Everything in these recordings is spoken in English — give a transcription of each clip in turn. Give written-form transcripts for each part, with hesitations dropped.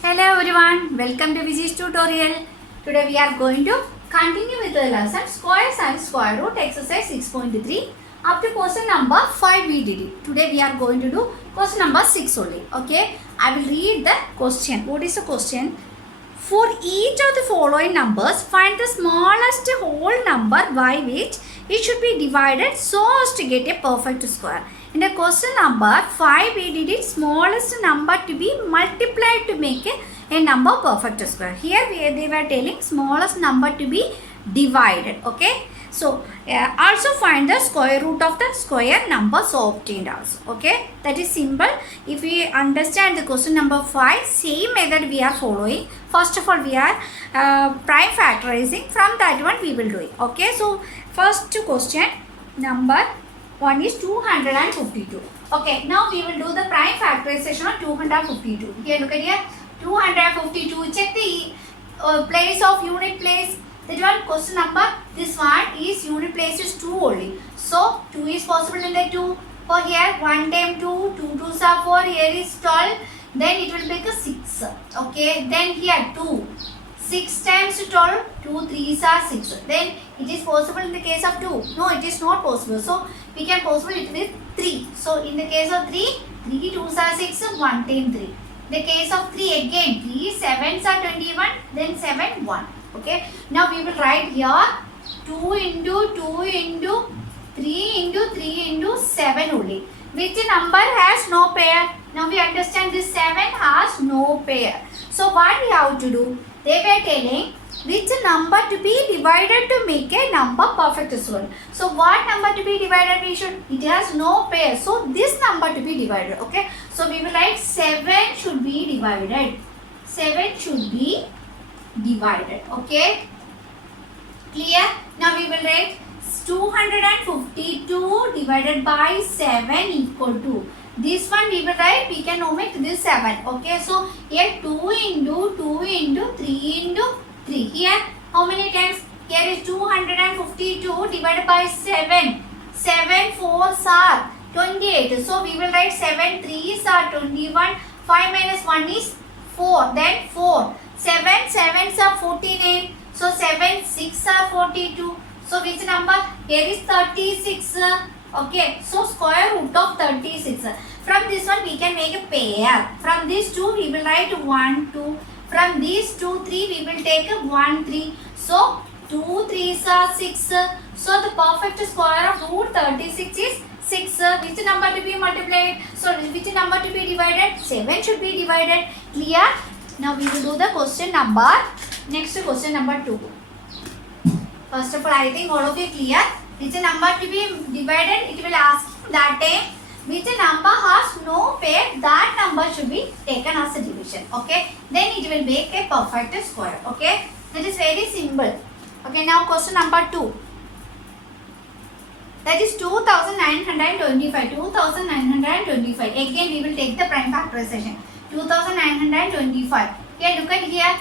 Hello everyone, welcome to Vijay's tutorial. Today we are going to continue with the lesson squares and square root exercise 6.3 up to question number 5 we did it. Today we are going to do question number 6 only. Okay, I will read the question. What is the question? For each of the following numbers, find the smallest whole number by which it should be divided so as to get a perfect square. In the question number 5, we did it smallest number to be multiplied to make a number perfect square. Here they were telling smallest number to be divided. Okay. So also find the square root of the square number so obtained also. Okay. That is simple. If we understand the question number 5, same method we are following. First of all, we are prime factorizing. From that one we will do it. Okay. So first question number 1 is 252. Okay, now we will do the prime factorization of 252. Here, look at here, 252. Check the place of unit place. That one question number. This one is unit place is 2 only. So 2 is possible in the 2. For here, 1 times 2, 2 2s are 4. Here is 12. Then it will make a 6. Okay. Then here 2. 6 times 12, 2 3s are 6. Then it is possible in the case of 2. No, it is not possible. So we can possible it with 3. So in the case of 3, 3 2s are 6, 1 times 3. The case of 3 again, 3 7s are 21, then 7 1. Okay. Now we will write here 2 into 2 into 3 into 3 into 7 only. Which number has no pair? Now we understand this 7 has no pair. So what we have to do? They were telling which number to be divided to make a number perfect square. So what number to be divided we should? It has no pair. So this number to be divided. Okay. So we will write 7 should be divided. 7 should be divided. Okay. Clear? Now we will write 252 divided by 7 equal to. This one we will write, we can omit this 7. Okay, so here 2 into 2 into 3 into 3. Here how many times? Here is 252 divided by 7. 7 4s are 28. So we will write 7 3s are 21. 5 minus 1 is 4. Then 4. 7 7s are 49. So 7 6 are 42. So which number? Here is 36. Okay, so square root of 36. From this one we can make a pair. From these two we will write 1 2. From these 2 3 we will take 1 3. So 2 3s are 6. So the perfect square of root 36 is 6. Which number to be multiplied? So which number to be divided? 7 should be divided. Clear? Now we will do the question number. Next question number 2. First of all, I think all of you clear. Which number to be divided? It will ask that time which number has no pair, that number should be taken as a division. Okay. Then it will make a perfect square. Okay. That is very simple. Okay. Now question number 2. That is 2925. 2925. Again we will take the prime factorization. 2925. Here look at here.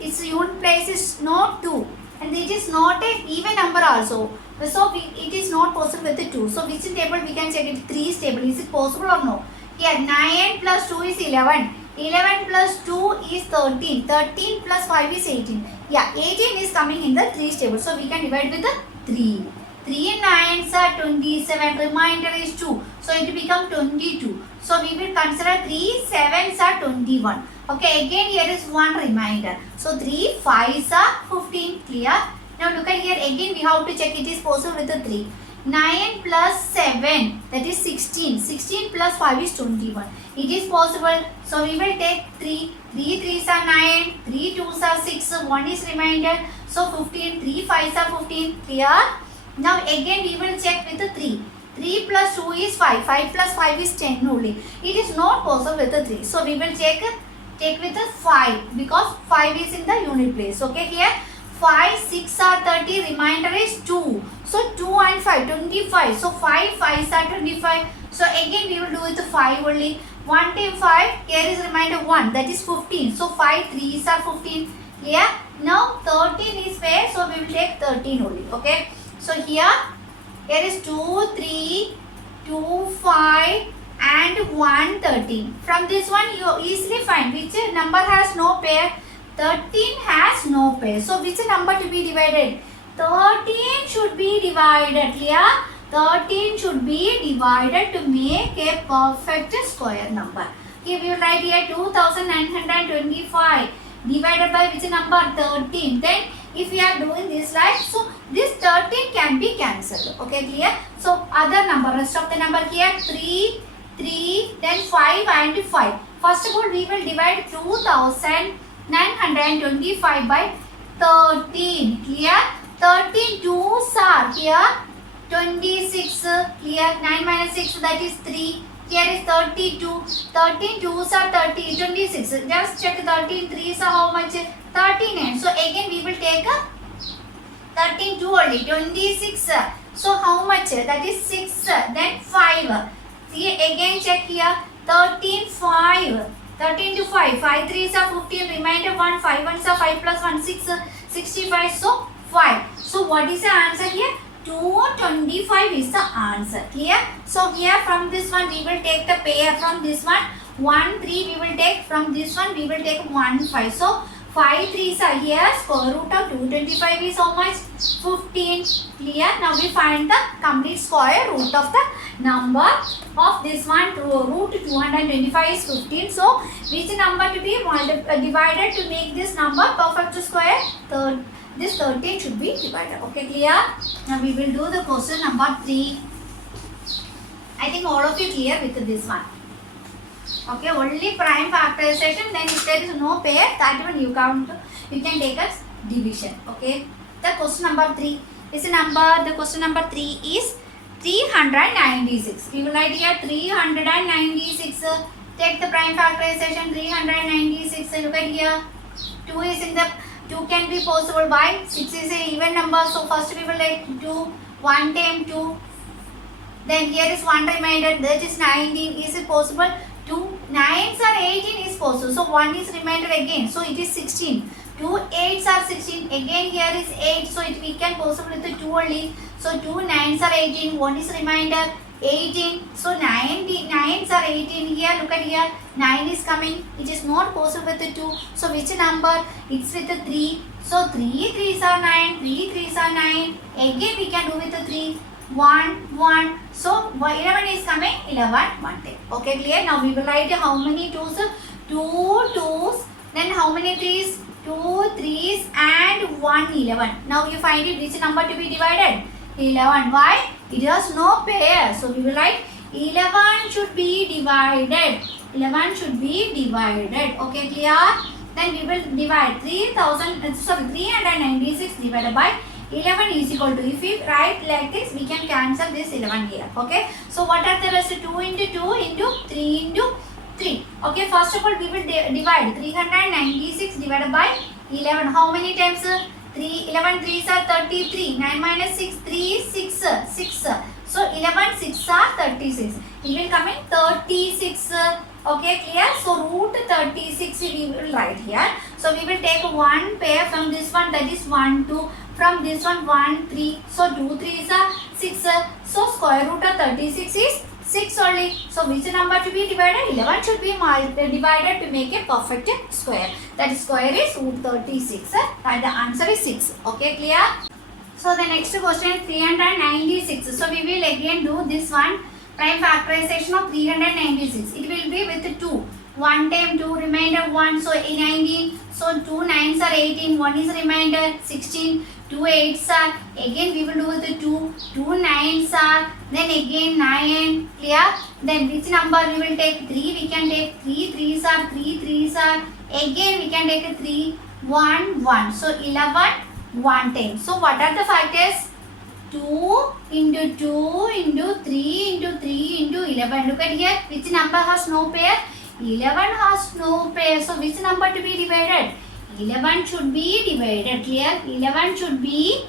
Its unit place is not 2. And it is not a even number also. So it is not possible with the 2. So which table we can check it? 3 table. Is it possible or no? Here 9 plus 2 is 11. 11 plus 2 is 13. 13 plus 5 is 18. Yeah, 18 is coming in the 3 table. So we can divide with the 3. 3 9s are 27. Remainder is 2. So it will become 22. So we will consider 3 7s are 21. Okay, again here is 1 remainder. So 3 5s are 15. Clear? Now look at here again we have to check it is possible with the 3. 9 plus 7 that is 16. 16 plus 5 is 21. It is possible. So we will take 3. 3 3s are 9. 3 2s are 6. 1 is remainder. So 15. 3 5s are 15. Clear? Now again we will check with the 3. 3 plus 2 is 5. 5 plus 5 is 10 only. It is not possible with the 3. So we will take with the 5 because 5 is in the unit place. Okay, here 5 6 are 30. Remainder is 2. So 2 and 5 25. So 5 5s are 25. So again we will do with 5 only. 1 times 5. Here is remainder 1. That is 15. So 5 3s are 15. Here now 13 is where? So we will take 13 only. Okay. So here is 2 3 2 5 and 113. From this one you easily find which number has no pair. 13 has no pair. So which number to be divided? 13 should be divided. Clear? 13 should be divided to make a perfect square number. Okay, we will write here 2925 divided by which number? 13. Then if we are doing this like, so this 13 can be cancelled. Okay, clear? So other number, rest of the number here 3, 3, then 5 and 5. First of all, we will divide 2925 by 13. Clear? 13 2s are here 26. Clear? 9 minus 6, that is 3. Here is 32. 13 2s are 26. Just check 13 3s are how much? 39. So again we will take a 13 2 only. 26. So how much? That is 6. Then 5. See again check here. 13 5. 13 to 5. 5 3s are 15. Remainder 1. 5 1s are 5 plus 1 6. 65. So 5. So what is the answer here? 225 is the answer. Clear? So here from this one we will take the pair. From this one 1 3 we will take. From this one we will take 1 5. So 5 3s are here. Square root of 225 is how much? 15. Clear? Now we find the complete square root of the number of this one. Root 225 is 15. So which number to be divided to make this number perfect square? This 13 should be divided. Okay, clear? Now we will do the question number 3. I think all of you clear with this one. Okay, only prime factorization. Then if there is no pair, that one you can take as division. Okay. The question number 3 is a number. The question number 3 is 396. We will write here 396. Take the prime factorization 396. Look at here. 2 is in the 2 can be possible by 6 is an even number. So first we will take 2. 1 time 2. Then here is 1 remainder. That is 19. Is it possible? 2 9s are 18 is possible. So 1 is remainder again. So it is 16. 2 8s are 16. Again here is 8. So we can possible with the 2 only. So 2 9s are 18. 1 is remainder 18. So 9s are 18. Here look at here. 9 is coming. It is not possible with the 2. So which number? It's with the 3. So 3 3s are 9. 3 3s are 9. Again we can do with the 3. 1 1. So 11 is coming. 11 1 10. Okay, clear? Now we will write how many 2s? 2 2s. Then how many 3s? 2 3s and 1 11. Now you find it which number to be divided? 11. Why? It has no pair. So we will write 11 should be divided. 11 should be divided. Okay, clear? Then we will divide 396 divided by 11 is equal to, if we write like this, we can cancel this 11 here. Okay. So what are the rest? 2 into 2 into 3 into 3. Okay. First of all, we will divide 396 divided by 11. How many times? 11 3s are 33. 9 minus 6, 3 is 6. 6. So 11 6 are 36. It will come in 36. Okay, clear? So root 36 we will write here. So we will take one pair from this one, that is 1 2. From this one 1 3. So 2 3s are 6. So square root of 36 is 6 only. So which number to be divided? 11 should be divided to make a perfect square. That square is root 36. And the answer is 6. Okay, clear? So the next question is 396. So we will again do this one. Prime factorization of 396. It will be with 2. 1 time 2, remainder 1. So 19. So 2 9s are 18. 1 is remainder 16. 2 8s are. Again we will do with the 2. 2 9s are. Then again 9. Clear? Then which number we will take? 3. We can take 3 3s are. 3 3s are. Again we can take a 3. 1 1. So 11 1 time. So what are the factors? 2 into 2 into 3 into 3 into 11. Look at here. Which number has no pair? 11 has no pair. So which number to be divided? 11 should be divided. Clear? 11 should be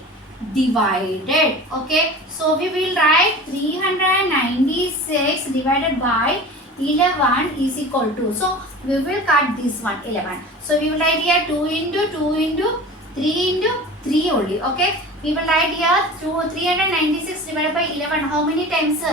divided. Okay. So we will write 396 divided by 11 is equal to. So we will cut this one 11. So we will write here 2 into 2 into 3 into 3 only. Okay. We will write here 396 divided by 11. How many times?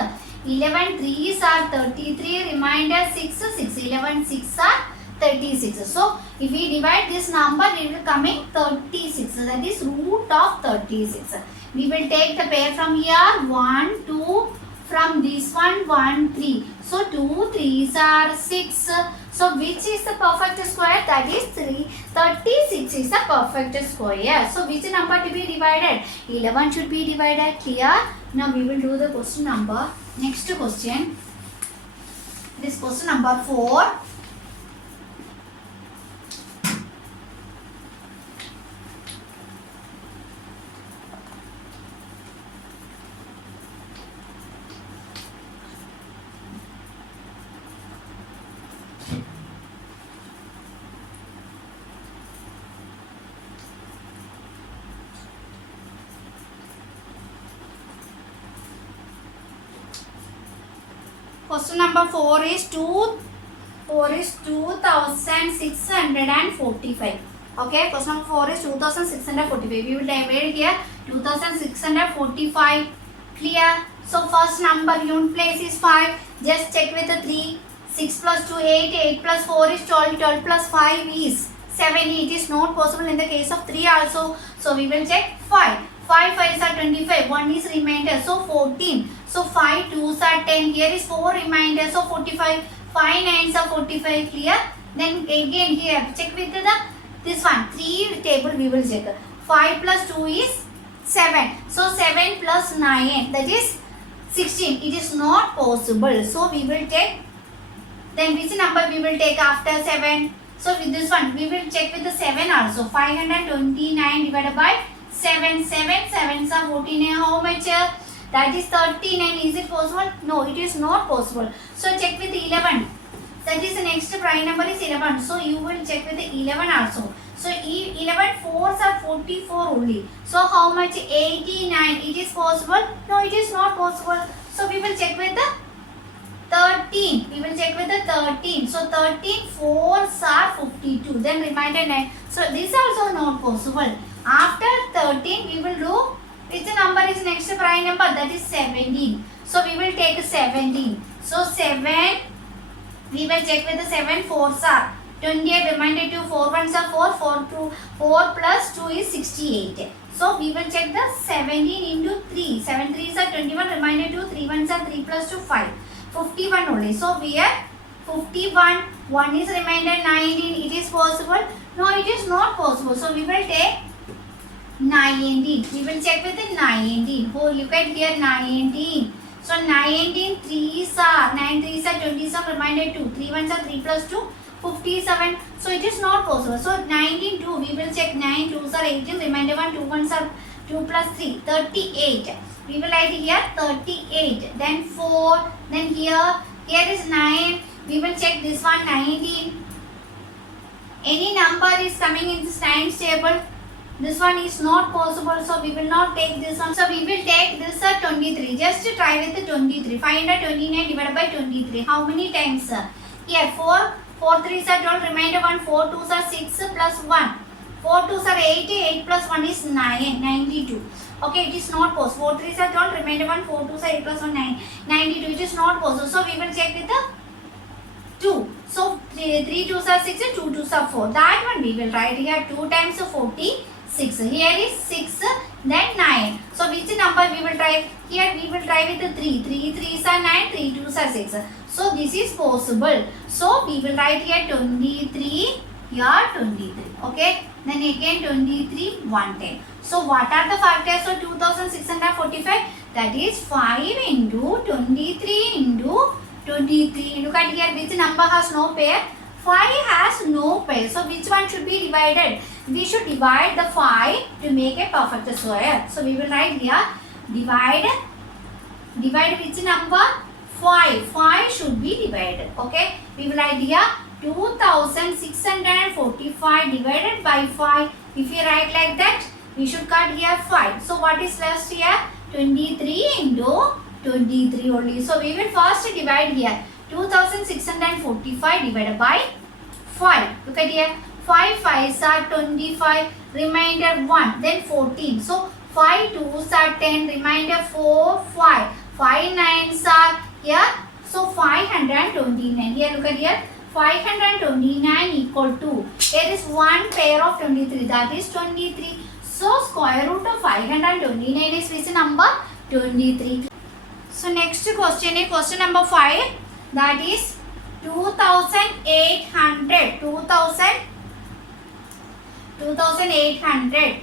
11 3s are 33, remainder 6, 6. 11 6 are 36. So if we divide this number, it will coming 36. That is root of 36. We will take the pair from here 1, 2, from this one 1, 3. So 2 3s are 6. So which is the perfect square? That is 3. 36 is the perfect square. So which number to be divided? 11 should be divided. Clear? Now we will do the question number. Next question. This question number 4. Question number 4 is 2645. Okay, question number 4 is 2645. We will divide here 2645. Clear? So first number unit place is 5. Just check with the 3. 6 plus 2 8. 8 plus 4 is 12. 12 plus 5 is 70. It is not possible in the case of 3 also. So we will check 5. 5 5s are 25. 1 is remainder. So 14. So 5 2s are 10. Here is 4 remainder. So 45. 5 9s are 45. Clear? Then again here check with this one. 3 table we will check. 5 plus 2 is 7. So 7 plus 9. That is 16. It is not possible. So we will take. Then which number we will take after 7? So with this one we will check with the 7 also. 529 divided by 7. 7 7s are 14. How much? That is 39. Is it possible? No, it is not possible. So check with 11. That is the next prime number is 11. So you will check with the 11 also. So 11 4s are 44 only. So how much? 89. It is possible? No, it is not possible. So we will check with the 13. We will check with the 13. So 13 4s are 52. Then remainder 9. So this also not possible. After 13 we will do which number is next prime number? That is 17. So we will take 17. So 7. We will check with the 7 4s are 28. Remainder 2 4 1s are 4 plus 2 is 68. So we will check the 17 into 3. 7 3s are 21. Remainder 2 3 1s are 3 plus 2 5. 51 only. So we are 51. 1 is remainder 19. It is possible? No, it is not possible. So we will take 19. We will check with the 19. Oh, look at here 19. So 19 3s are 9 3s are 27. Remainder 2. 3 1s are 3 plus 2 57. So it is not possible. So 19 2. We will check 9 2s are 18. Remainder 1 2 1s are 2 plus 3 38. We will write here 38. Then 4. Then here is 9. We will check this one 19. Any number is coming in this times table. This one is not possible. So we will not take this one. So we will take this 23. Just try with the 23. 529 divided by 23. How many times? Here 4. 4 3s are 12. Remainder 1. 4 2s are 6 plus 1. 4 2s are 8. 8 plus 1 is 9. 92. Okay, it is not possible. 4 3s are 12. Remainder 1. 4 2s are 8 plus 1 9. 92. It is not possible. So we will check with the 2. So 3 2s are 6. 2 2s are 4. That one we will write here 2 times 46. Here is 6. Then 9. So which number we will try? Here we will try with the 3. 3 3s are 9. 3 2s are 6. So this is possible. So we will write here 23. Here 23. Okay. Then again 23 110. So what are the factors of 2645? That is 5 into 23 into 23. Look at here which number has no pair? 5 has no pair. So which one should be divided? We should divide the 5 to make a perfect square. So we will write here divide which number? 5. 5 should be divided. Okay. We will write here 2645 divided by 5. If you write like that, we should cut here 5. So what is left here? 23 into 23 only. So we will first divide here 2645 divided by 5. Look at here. 5 5s are 25. Remainder 1. Then 14. So 5 2s are 10. Remainder 4 5. 5 9s are here. So 529. Here look at here. 529 equal to, there is one pair of 23, that is 23. So square root of 529 is which number? 23. So next question is question number 5, that is 2800. 2800.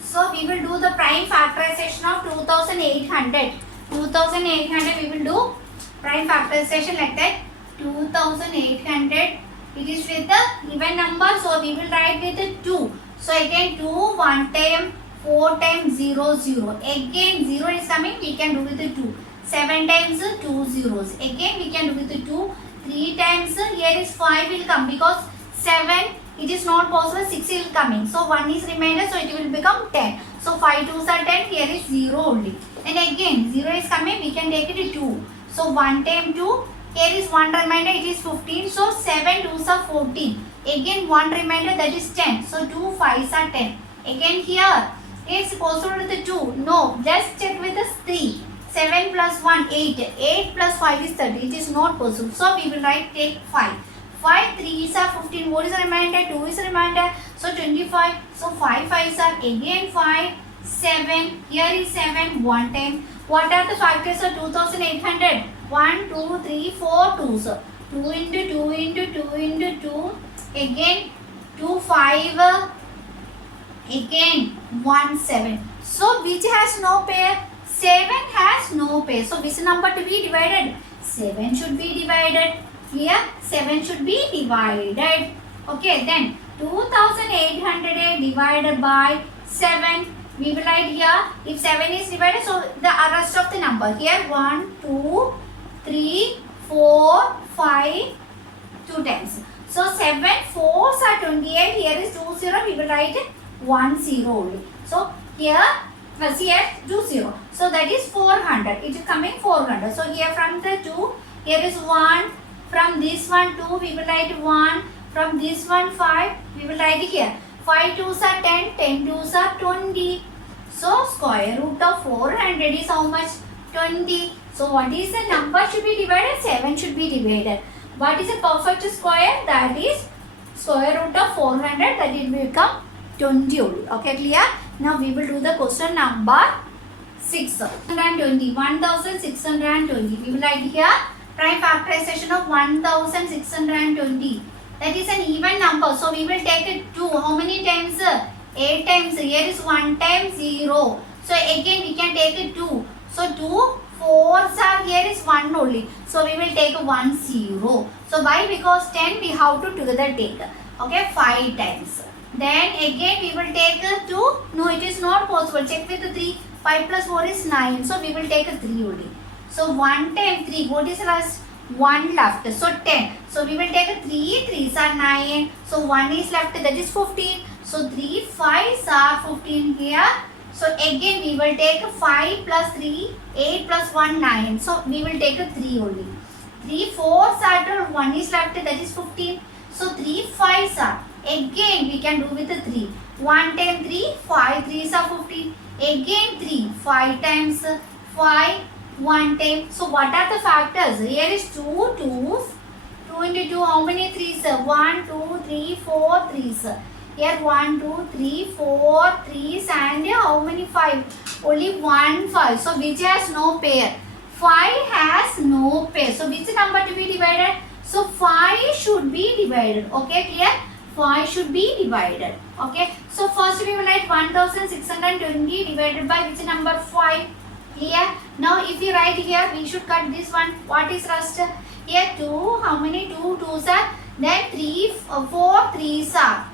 So we will do the prime factorization of 2800. 2800 we will do prime factorization like that. 2800, it is with the even number, so we will write with the 2. So again 2 1 time, 4 times 0 0. Again 0 is coming, we can do with the 2. 7 times 2 zeros. Again we can do with the 2. 3 times here is 5 will come because 7 it is not possible, 6 will coming. So 1 is remainder, so it will become 10. So 5 2s are 10, here is 0 only. And again 0 is coming, we can take it to 2. So 1 time 2, here is 1 remainder, it is 15. So 7 2s are 14. Again 1 remainder, that is 10. So 2 5s are 10. Again here, it's possible with the 2. No, just check with the 3. 7 plus 1, 8. 8 plus 5 is 30. It is not possible. So we will write take 5. 5 3s are 15. What is the remainder? 2 is the remainder. So 25. So 5 5s are again 5. 7. Here is 7. 1 time. What are the factors of 2800? 1, 2, 3, 4 2s. 2 into 2 into 2 into 2. Again 2 5. Again 1 7. So which has no pair? 7 has no pair. So which number to be divided? 7 should be divided. Here 7 should be divided. Okay, then 2800 divided by 7. We will write here, if 7 is divided, so the rest of the number. Here 1, 2, 3, 4, 5, 2 times. So 7 4s are 28. Here is 2 0. We will write 1 0 only. So here plus here 2 0. So that is 400. It is coming 400. So here from the 2, here is 1. From this one 2, we will write 1. From this one 5, we will write here. 5 2s are 10. 10 2s are 20. So square root of 400 is how much? 20. So what is the number should be divided? 7 should be divided. What is a perfect square? That is square root of 400. That it will become 20 only. Okay, clear? Now we will do the question number 620. 1620. We will write here prime factorization of 1620. That is an even number. So we will take it 2. How many times? 8 times. Here is 1 time 0. So again we can take it 2. So 2 4s are, here is 1 only. So we will take 1 0. So why? Because 10 we have to together take. Okay, 5 times. Then again we will take 2. No, it is not possible. Check with the 3. 5 plus 4 is 9. So we will take 3 only. So 1 time 3. What is last? 1 left. So 10. So we will take 3. 3s are 9. So 1 is left. That is 15. So 3 5s are 15 here. So again we will take 5 plus 3. 8 plus 1 9. So we will take 3 only. 3 4s are 12. 1 is left. That is 15. So 3 5s are. Again we can do with the 3. 1 time 3. 5 3s are 15. Again 3. 5 times 5. 1 time. So what are the factors? Here is 2 2s. 2 into 2. How many 3s? 1 2 3 4 3s. Here 1 2 3 4 3s and how many 5? Only 1 5. So which has no pair? 5 has no pair. So which number to be divided? So 5 should be divided. Okay, clear? 5 should be divided. Okay. So first we will write 1620 divided by which number? 5. Clear? Now if you write here, we should cut this one. What is rest? Here 2. How many 2 2s are? Then 3 4 3s are.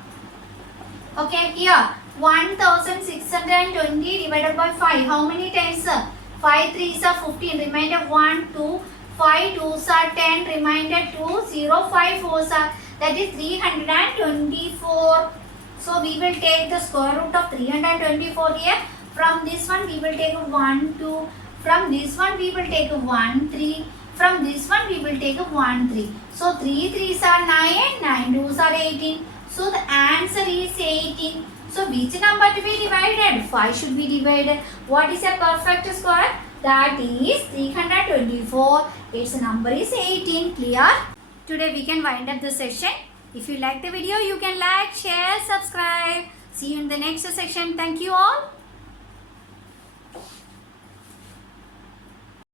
Okay, here 1620 divided by 5. How many times? 5 3s are 15. Remainder 1 2. 5 2s are 10. Remainder 2 0 5 4s are. That is 324. So we will take the square root of 324 here. From this one we will take 1 2. From this one we will take 1 3. From this one we will take 1 3. So 3 3s are 9. 9 2s are 18. So the answer is 18. So which number to be divided? 5 should be divided. What is a perfect square? That is 324. Its number is 18. Clear? Today we can wind up the session. If you like the video, you can like, share, subscribe. See you in the next session. Thank you all.